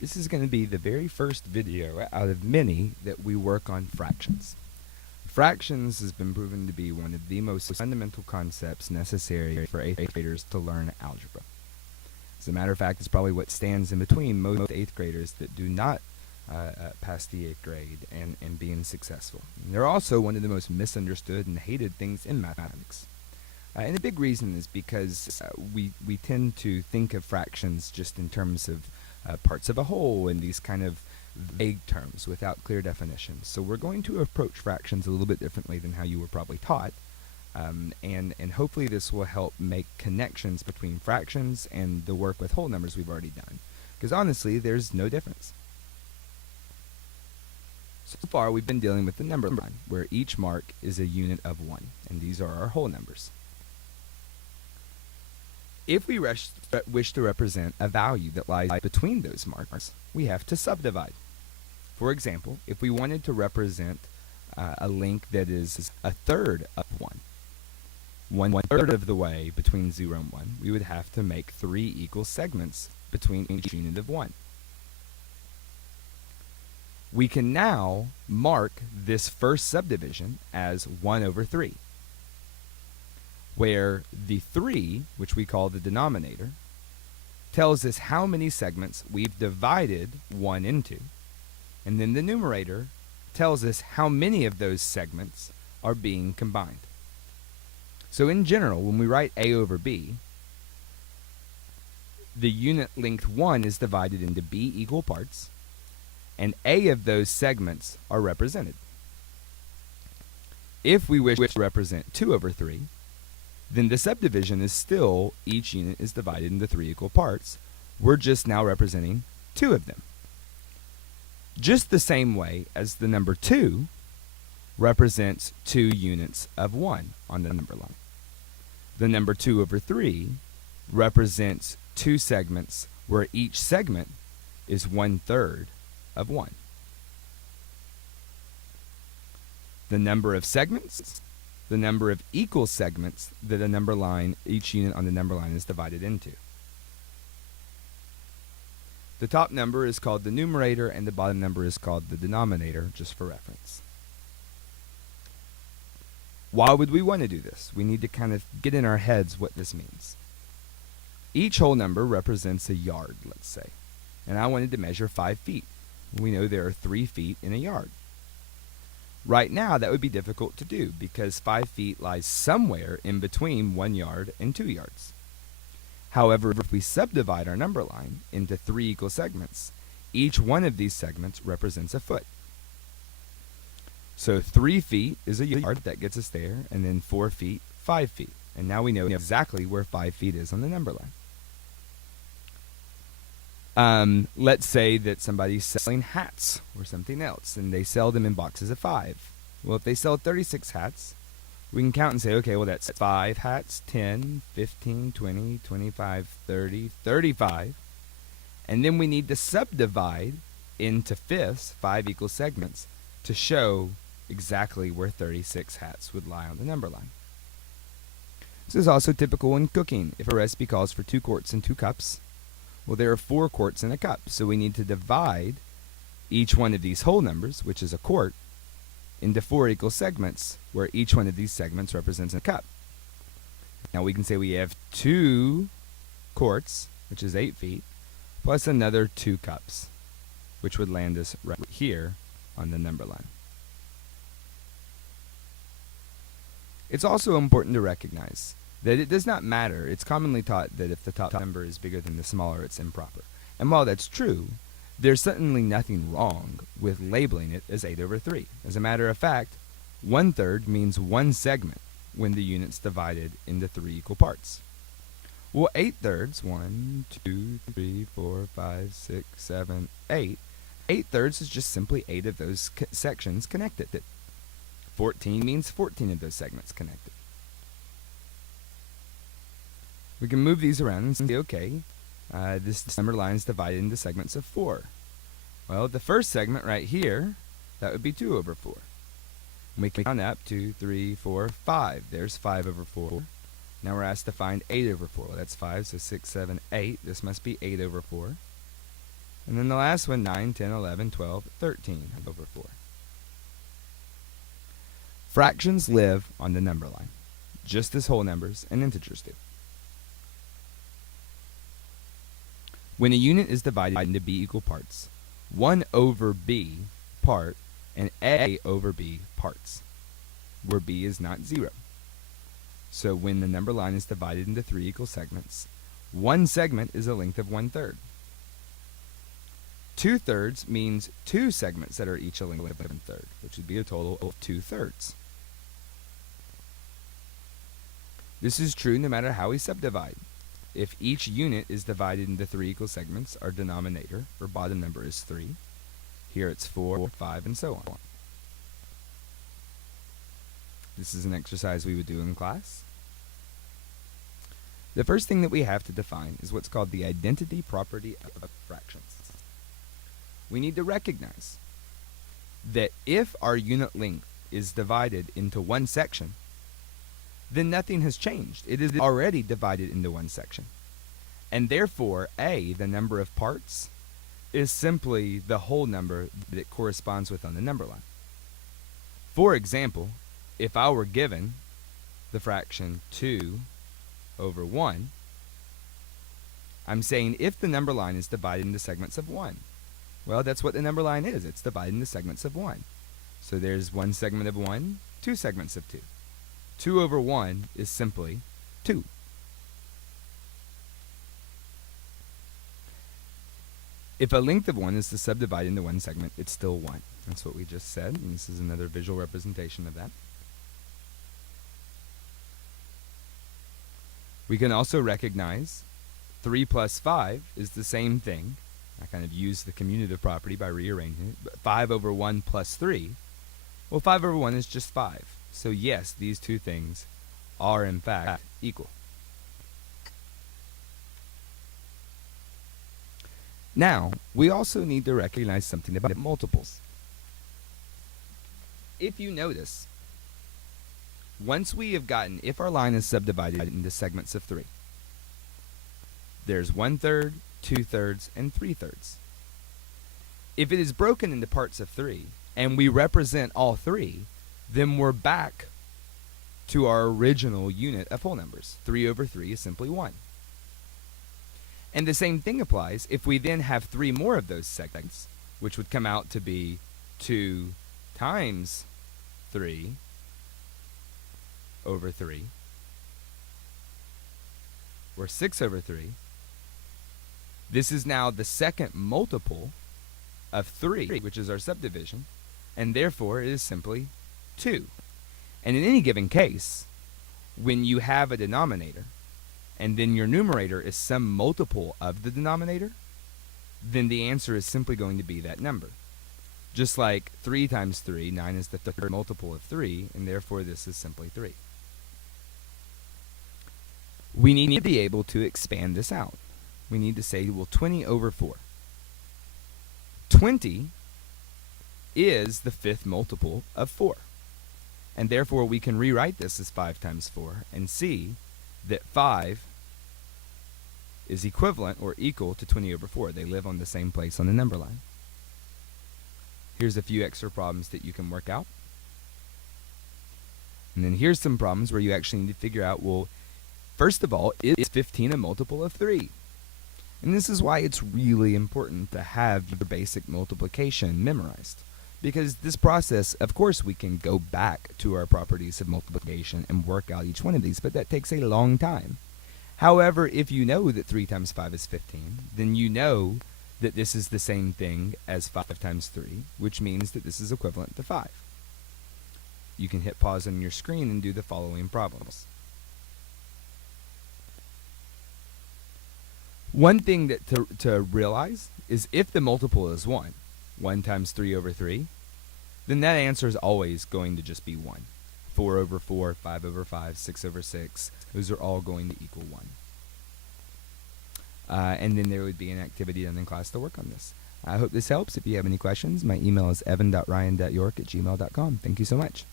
This is going to be the very first video out of many that we work on fractions. Fractions has been proven to be one of the most fundamental concepts necessary for 8th graders to learn algebra. As a matter of fact, it's probably what stands in between most 8th graders that do not pass the 8th grade and being successful. And they're also one of the most misunderstood and hated things in mathematics. And the big reason is because we tend to think of fractions just in terms of parts of a whole and these kind of vague terms without clear definitions. So we're going to approach fractions a little bit differently than how you were probably taught. And hopefully this will help make connections between fractions and the work with whole numbers we've already done. Because honestly, there's no difference. So far, we've been dealing with the number line, where each mark is a unit of 1, and these are our whole numbers. If we wish to represent a value that lies between those marks, we have to subdivide. For example, if we wanted to represent a length that is a third of 1 third of the way between 0 and 1, we would have to make 3 equal segments between each unit of 1. We can now mark this first subdivision as 1 over 3, where the 3, which we call the denominator, tells us how many segments we've divided 1 into, and then the numerator tells us how many of those segments are being combined. So in general, when we write a over b, the unit length 1 is divided into b equal parts, and a of those segments are represented. If we wish to represent 2 over 3, then the subdivision is still each unit is divided into 3 equal parts. We're just now representing 2 of them. Just the same way as the number 2 represents 2 units of 1 on the number line. The number 2 over 3 represents 2 segments where each segment is 1/3 of 1. The number of segments, the number of equal segments that a number line, each unit on the number line is divided into. The top number is called the numerator and the bottom number is called the denominator, just for reference. Why would we want to do this? We need to kind of get in our heads what this means. Each whole number represents a yard, let's say, and I wanted to measure 5 feet. We know there are 3 feet in a yard. Right now, that would be difficult to do because 5 feet lies somewhere in between 1 yard and 2 yards. However, if we subdivide our number line into 3 equal segments, each one of these segments represents a foot. So 3 feet is a yard, that gets us there, and then 4 feet, 5 feet. And now we know exactly where 5 feet is on the number line. Let's say that somebody's selling hats or something else, and they sell them in boxes of 5. Well, if they sell 36 hats, we can count and say, okay, well, that's 5 hats, 10, 15, 20, 25, 30, 35. And then we need to subdivide into fifths, 5 equal segments, to show exactly where 36 hats would lie on the number line. This is also typical in cooking. If a recipe calls for 2 quarts and 2 cups, well, there are 4 quarts in a cup, so we need to divide each one of these whole numbers, which is a quart, into 4 equal segments, where each one of these segments represents a cup. Now we can say we have 2 quarts, which is 8 feet, plus another 2 cups, which would land us right here on the number line. It's also important to recognize that it does not matter. It's commonly taught that if the top number is bigger than the smaller, it's improper. And while that's true, there's certainly nothing wrong with labeling it as 8 over 3. As a matter of fact, 1/3 means 1 segment when the unit's divided into 3 equal parts. Well, 8/3, 1, 2, 3, 4, 5, 6, 7, 8. 8/3 is just simply 8 of those sections connected. 14 means 14 of those segments connected. We can move these around and say, okay, this number line is divided into segments of 4. Well, the first segment right here, that would be 2 over 4. And we can count up 2, 3, 4, 5. There's 5 over 4. Now we're asked to find 8 over 4. Well, that's 5, so 6, 7, 8. This must be 8 over 4. And then the last one, 9, 10, 11, 12, 13 over 4. Fractions live on the number line, just as whole numbers and integers do. When a unit is divided into b equal parts, 1 over b part and a over b parts, where b is not 0. So when the number line is divided into 3 equal segments, one segment is a length of 1/3. 2/3 means 2 segments that are each a length of 1/3, which would be a total of 2/3. This is true no matter how we subdivide. If each unit is divided into 3 equal segments, our denominator, or bottom number, is 3. Here it's 4, 5, and so on. This is an exercise we would do in class. The first thing that we have to define is what's called the identity property of fractions. We need to recognize that if our unit length is divided into one section, then nothing has changed. It is already divided into one section. And therefore, a, the number of parts, is simply the whole number that it corresponds with on the number line. For example, if I were given the fraction 2 over 1, I'm saying if the number line is divided into segments of 1. Well, that's what the number line is. It's divided into segments of 1. So there's one segment of 1, 2 segments of 2. 2 over 1 is simply 2. If a length of 1 is to subdivide into one segment, it's still 1. That's what we just said, and this is another visual representation of that. We can also recognize 3 plus 5 is the same thing. I kind of used the commutative property by rearranging it. But 5 over 1 plus 3, well, 5 over 1 is just 5. So yes, these two things are in fact equal. Now, we also need to recognize something about multiples. If you notice, once we have gotten, if our line is subdivided into segments of 3, there's 1/3, 2/3, and 3/3. If it is broken into parts of 3, and we represent all 3, then we're back to our original unit of whole numbers. 3 over 3 is simply 1. And the same thing applies if we then have 3 more of those segments, which would come out to be 2 times 3 over 3, or 6 over 3. This is now the second multiple of 3, which is our subdivision, and therefore it is simply 2. And in any given case, when you have a denominator, and then your numerator is some multiple of the denominator, then the answer is simply going to be that number. Just like 3 times 3, 9 is the third multiple of 3, and therefore this is simply 3. We need to be able to expand this out. We need to say, well, 20 over 4. 20 is the fifth multiple of 4. And therefore we can rewrite this as 5 times 4 and see that 5 is equivalent or equal to 20 over 4. They live on the same place on the number line. Here's a few extra problems that you can work out. And then here's some problems where you actually need to figure out, well, first of all, is 15 a multiple of 3? And this is why it's really important to have your basic multiplication memorized. Because this process, of course, we can go back to our properties of multiplication and work out each one of these, but that takes a long time. However, if you know that 3 times 5 is 15, then you know that this is the same thing as 5 times 3, which means that this is equivalent to 5. You can hit pause on your screen and do the following problems. One thing that to realize is if the multiple is 1, 1 times 3 over 3, then that answer is always going to just be 1. 4 over 4, 5 over 5, 6 over 6, those are all going to equal 1. And then there would be an activity done in class to work on this. I hope this helps. If you have any questions, my email is evan.ryan.york@gmail.com. Thank you so much.